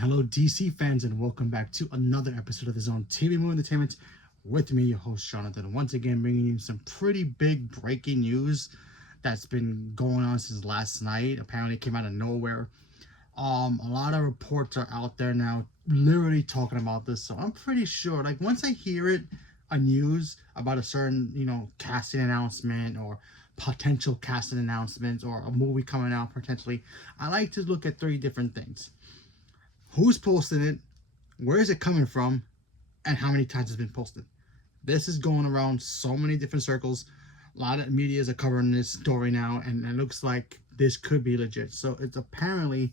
And hello, DC fans, and welcome back to another episode of the Zone TV Movie Entertainment with me, your host, Jonathan. Once again, bringing you some pretty big breaking news that's been going on since last night. Apparently, it came out of nowhere. A lot of reports are out there now, literally talking about this. So I'm pretty sure, like, once I hear it, a news about a certain, casting announcement or potential casting announcements or a movie coming out potentially, I like to look at three different things. Who's posting it, where is it coming from, and how many times it's been posted. This is going around so many different circles. A lot of medias are covering this story now, and it looks like this could be legit. So it's apparently,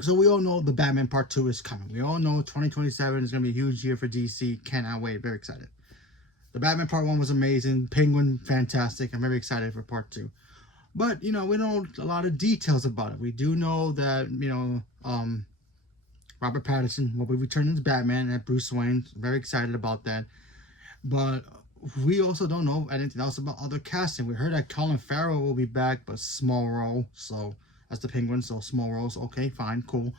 so we all know the Batman Part 2 is coming. We all know 2027 is going to be a huge year for DC. Cannot wait. Very excited. The Batman Part 1 was amazing. Penguin, fantastic. I'm very excited for Part 2. But, we don't know a lot of details about it. We do know that, Robert Pattinson will be returning as Batman and Bruce Wayne. Very excited about that. But we also don't know anything else about other casting. We heard that Colin Farrell will be back, but small role. So that's the Penguin, so small roles. Okay, fine, cool.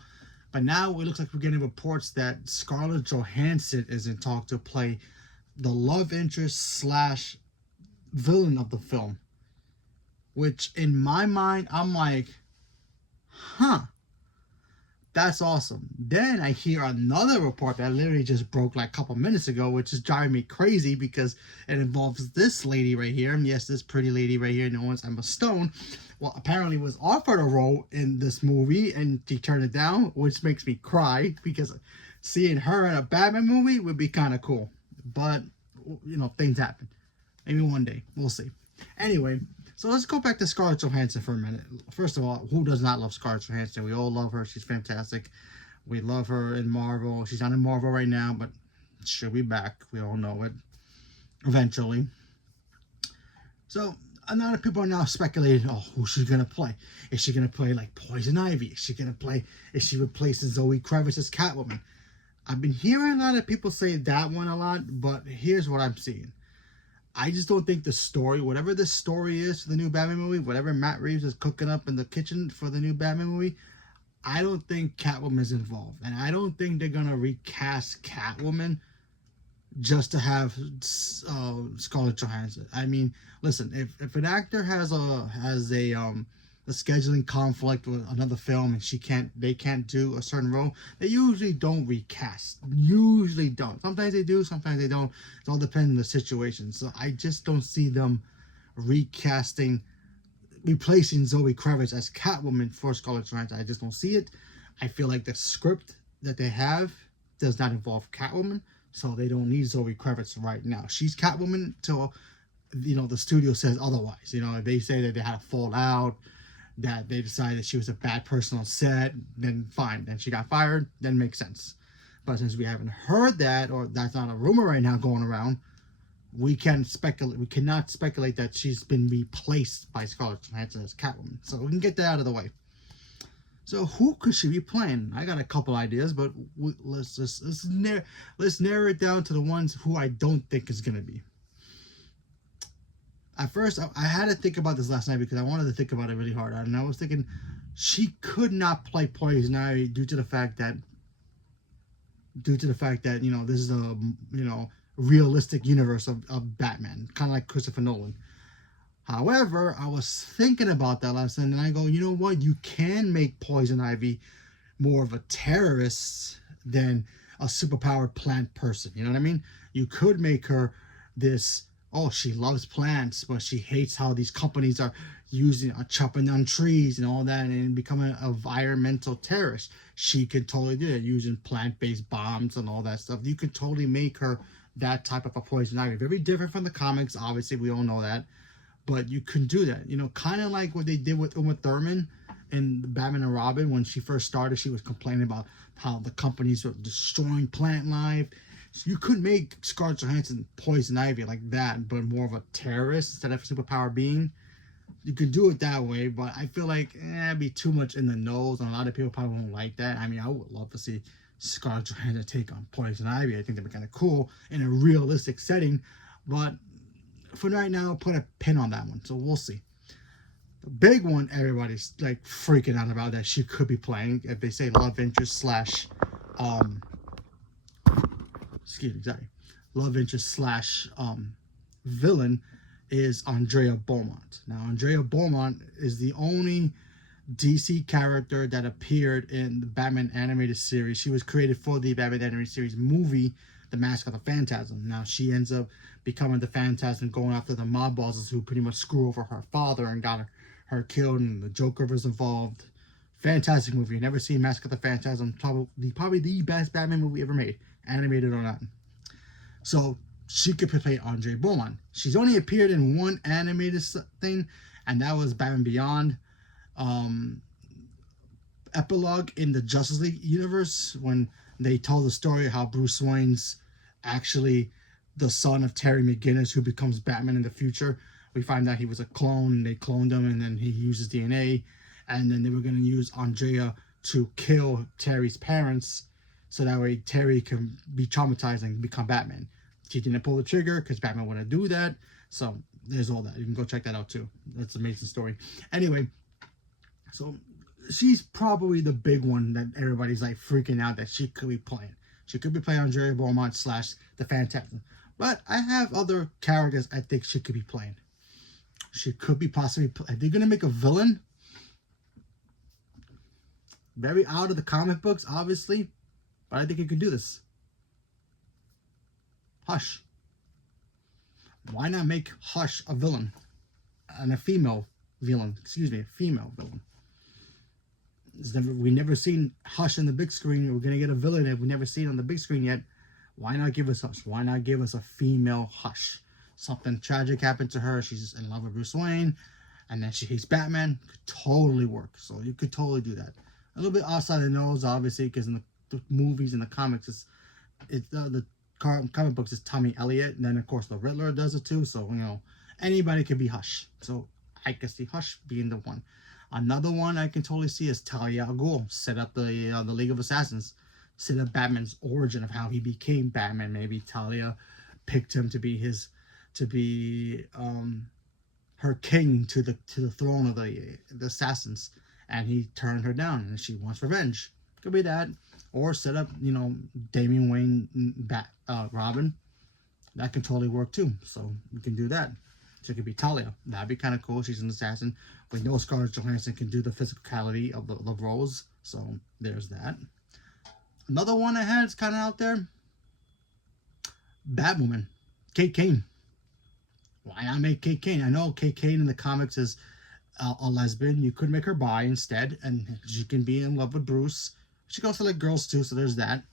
But now it looks like we're getting reports that Scarlett Johansson is in talk to play the love interest / villain of the film. Which in my mind, I'm like, that's awesome. Then I hear another report that literally just broke like a couple minutes ago, which is driving me crazy because it involves this lady right here. And yes, this pretty lady right here, known as Emma Stone, well, apparently was offered a role in this movie and she turned it down, which makes me cry because seeing her in a Batman movie would be kind of cool. But, things happen. Maybe one day. We'll see. Anyway, so let's go back to Scarlett Johansson for a minute. First of all, who does not love Scarlett Johansson? We all love her. She's fantastic. We love her in Marvel. She's not in Marvel right now, but she'll be back. We all know it. Eventually. So, a lot of people are now speculating, who's she going to play? Is she going to play like Poison Ivy? Is she replacing Zoe Kravitz as Catwoman? I've been hearing a lot of people say that one a lot, but here's what I'm seeing. I just don't think the story, whatever the story is for the new Batman movie, whatever Matt Reeves is cooking up in the kitchen for the new Batman movie, I don't think Catwoman is involved. And I don't think they're going to recast Catwoman just to have Scarlett Johansson. I mean, listen, if an actor has a scheduling conflict with another film and they can't do a certain role, they usually don't recast. Usually don't. Sometimes they do, sometimes they don't. It all depends on the situation. So I just don't see them replacing Zoe Kravitz as Catwoman for Scarlett Johansson. I just don't see it. I feel like the script that they have does not involve Catwoman, so they don't need Zoe Kravitz right now. She's Catwoman till the studio says otherwise. They say that they had a fallout, that they decided that she was a bad person on set, then fine. Then she got fired, then makes sense. But since we haven't heard that, or that's not a rumor right now going around, we cannot speculate that she's been replaced by Scarlett Johansson as Catwoman. So we can get that out of the way. So who could she be playing? I got a couple ideas, but let's narrow it down to the ones who I don't think is gonna be. At first, I had to think about this last night because I wanted to think about it really hard. And I was thinking she could not play Poison Ivy due to the fact that this is a realistic universe of Batman, kind of like Christopher Nolan. However, I was thinking about that last night, and I go, you know what? You can make Poison Ivy more of a terrorist than a superpowered plant person. You know what I mean? You could make her this. She loves plants, but she hates how these companies are chopping down trees and all that and becoming an environmental terrorist. She could totally do that using plant-based bombs and all that stuff. You could totally make her that type of a Poison Ivy. Very different from the comics, obviously, we all know that. But you can do that. Kind of like what they did with Uma Thurman in Batman and Robin. When she first started, she was complaining about how the companies were destroying plant life. So you could make Scarlett Johansson Poison Ivy like that, but more of a terrorist instead of a superpower being. You could do it that way, but I feel like it'd be too much in the nose, and a lot of people probably won't like that. I mean, I would love to see Scarlett Johansson take on Poison Ivy. I think that'd be kind of cool in a realistic setting, but for right now, put a pin on that one, so we'll see. The big one everybody's like freaking out about that she could be playing, if they say love interest slash excuse me, sorry, love interest slash villain, is Andrea Beaumont. Now, Andrea Beaumont is the only DC character that appeared in the Batman animated series. She was created for the Batman animated series movie, The Mask of the Phantasm. Now, she ends up becoming the Phantasm, going after the mob bosses who pretty much screw over her father and got her killed, and the Joker was involved. Fantastic movie. You never seen Mask of the Phantasm? Probably the best Batman movie ever made, animated or not. So she could play Andrea Beaumont. She's only appeared in one animated thing, and that was Batman Beyond. Epilogue in the Justice League universe, when they told the story of how Bruce Wayne's actually the son of Terry McGinnis, who becomes Batman in the future. We find out he was a clone, and they cloned him, and then he uses DNA, and then they were going to use Andrea to kill Terry's parents, so that way Terry can be traumatized and become Batman. She didn't pull the trigger because Batman wouldn't do that. So there's all that. You can go check that out too. That's an amazing story. Anyway, so she's probably the big one that everybody's like freaking out that she could be playing. She could be playing Andrea Beaumont slash the Phantasm. But I have other characters I think she could be playing. She could be possibly... Are they going to make a villain? Very out of the comic books, obviously. But I think you could do this. Hush. Why not make Hush a villain? And a female villain. Excuse me, a female villain. We never seen Hush on the big screen. We're going to get a villain that we never seen on the big screen yet. Why not give us Hush? Why not give us a female Hush? Something tragic happened to her. She's in love with Bruce Wayne, and then she hates Batman. Could totally work. So you could totally do that. A little bit outside the nose, obviously, because in the movies and the comics, the comic books is Tommy Elliott, and then of course the Riddler does it too. So anybody could be Hush. So I can see Hush being the one. Another one I can totally see is Talia al Ghul. Set up the League of Assassins. Set up Batman's origin of how he became Batman. Maybe Talia picked him to be her king to the throne of the assassins, and he turned her down, and she wants revenge. Could be that, or set up Damian Wayne Robin. That can totally work too. So we can do that. So it could be Talia. That'd be kind of cool. She's an assassin. We know Scarlett Johansson can do the physicality of the roles. So there's that. Another one I had is kind of out there. Batwoman. Kate Kane. Why not make Kate Kane? I know Kate Kane in the comics is a lesbian. You could make her bi instead, and she can be in love with Bruce. She goes to like girls too, so there's that.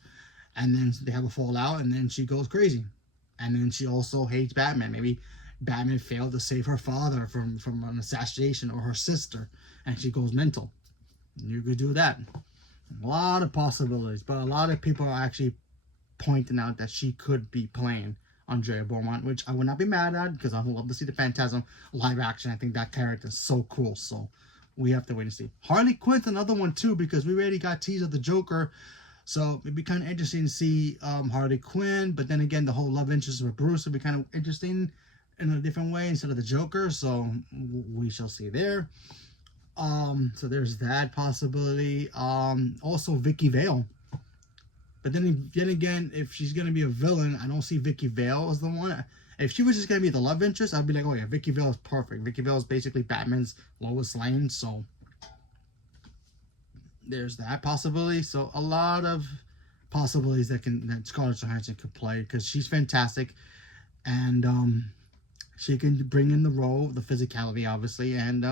And then they have a fallout, and then she goes crazy. And then she also hates Batman. Maybe Batman failed to save her father from an assassination, or her sister, and she goes mental. You could do that. A lot of possibilities, but a lot of people are actually pointing out that she could be playing Andrea Beaumont, which I would not be mad at, because I would love to see the Phantasm live action. I think that character is so cool, so we have to wait and see. Harley Quinn's another one too, because we already got teased of the Joker, so it'd be kind of interesting to see Harley Quinn, but then again, the whole love interest with Bruce would be kind of interesting in a different way instead of the Joker, so we shall see there. So there's that possibility. Also Vicky Vale. But then again, if she's going to be a villain, I don't see Vicky Vale as the one. If she was just going to be the love interest, I'd be like, oh yeah, Vicky Vale is perfect. Vicky Vale is basically Batman's Lois Lane, so there's that possibility. So a lot of possibilities that Scarlett Johansson could play, because she's fantastic, and she can bring in the role, the physicality, obviously, and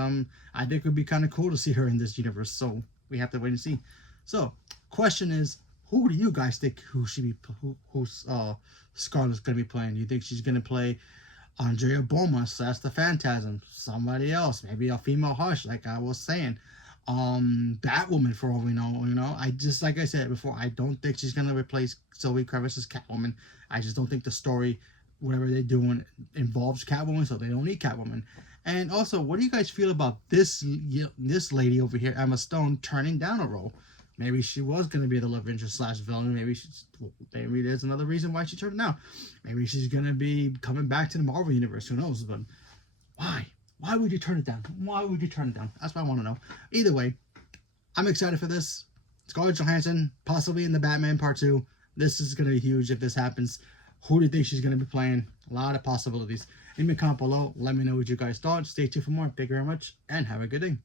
I think it would be kind of cool to see her in this universe. So we have to wait and see. So question is, who do you guys think who's Scarlett's gonna be playing? Do you think she's gonna play Andrea Beaumont? So that's the Phantasm. Somebody else, maybe a female Hush, like I was saying. Batwoman, for all we know. I just, like I said before, I don't think she's gonna replace Zoe Kravitz's Catwoman. I just don't think the story, whatever they're doing, involves Catwoman, so they don't need Catwoman. And also, what do you guys feel about this lady over here, Emma Stone, turning down a role? Maybe she was going to be the love interest slash villain. Maybe there's another reason why she turned it down. Maybe she's going to be coming back to the Marvel Universe. Who knows? But why? Why would you turn it down? Why would you turn it down? That's what I want to know. Either way, I'm excited for this. Scarlett Johansson, possibly in the Batman Part 2. This is going to be huge if this happens. Who do you think she's going to be playing? A lot of possibilities. Leave me a comment below. Let me know what you guys thought. Stay tuned for more. Thank you very much, and have a good day.